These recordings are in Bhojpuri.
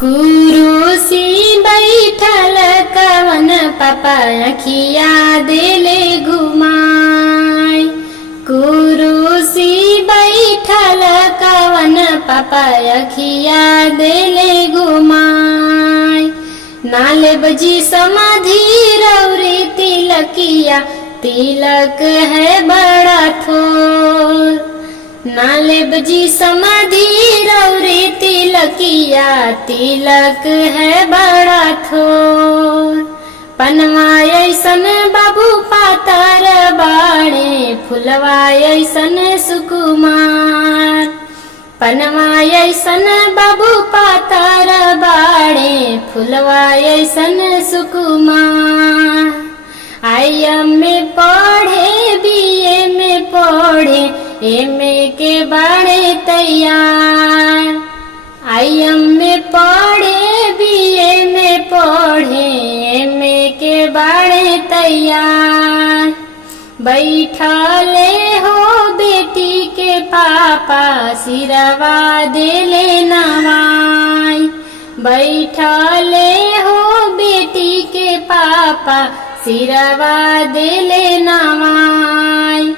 कुरुसी बैठल कवन पापा अखिया देले घुमाई। कुरुसी बैठल कवन पापा अखिया देले घुमाई। नाले बजी समाधि रौरी तिलकिया, तिलक है बड़ा थोर। नाले बजी समाधि रौरी तिलकिया, तिलक है बड़ा थोर। पनवा ऐसन बाबू पातर बाड़े, फुलवा ऐसन सुकुमार। पनवा ऐसन बाबू पातर बाड़े, फुलवा ऐसन सुकुमार। आईएम में पढ़े, बीए में पढ़े, एमए के बाड़े तैयार। आईएम में पढ़े, बीए में पढ़े, एमए के बाड़े तैयार। बैठले हो बेटी के पापा, सिरवा देले नवाई। बैठले हो बेटी के पापा, सिरवा देले नवाई।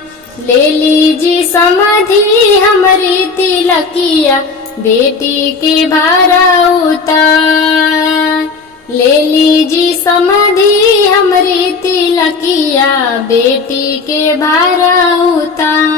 ले लीजी समाधि हमरी तिलकिया, बेटी के भारा उतार। ले लीजी समाधि हमरी तिलकिया, बेटी के भारा उतार।